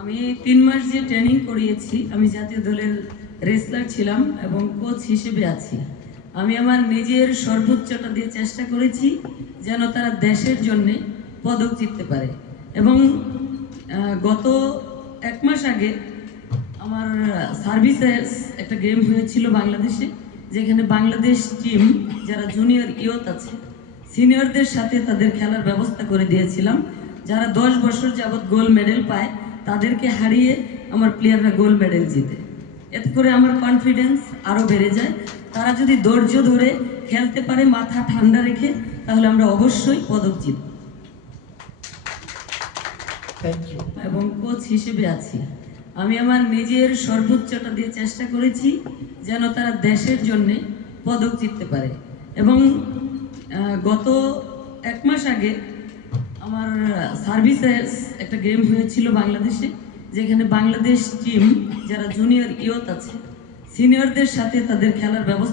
আমি 3 মাস যে ট্রেনিং করিয়েছি, আমি জাতীয় দলের রেসলার ছিলাম এবং কোচ হিসেবে আছি। আমি আমার নিজের সর্বোচ্চটা দিয়ে চেষ্টা করেছি যেন তারা দেশের জন্য পদক জিততে পারে। এবং গত 1 মাস আগে আমার সার্ভিসে একটা গেম হয়েছিল বাংলাদেশে, যেখানে বাংলাদেশ টিম যারা জুনিয়র ইয়ত আছে সিনিয়রদের সাথে তাদের খেলার ব্যবস্থা করে দিয়েছিলাম। যারা 10 বছর যাবৎ গোল্ড মেডেল পায় তাদেরকে হারিয়ে আমার প্লেয়াররা গোল্ড মেডেল জিতে। এতে করে আমার কনফিডেন্স আরও বেড়ে যায়। তারা যদি ধৈর্য ধরে খেলতে পারে, মাথা ঠান্ডা রেখে, তাহলে আমরা অবশ্যই পদক জিতব। এবং কোচ হিসেবে আছি। আমি আমার নিজের সর্বোচ্চটা দিয়ে চেষ্টা করেছি যেন তারা দেশের জন্য পদক জিততে পারে। এবং গত 1 মাস আগে আমার সার্ভিসে একটা গেম হয়েছিল বাংলাদেশে, যেখানে বাংলাদেশ টিম যারা জুনিয়র ইয়ত আছে সিনিয়রদের সাথে তাদের খেলার ব্যবস্থা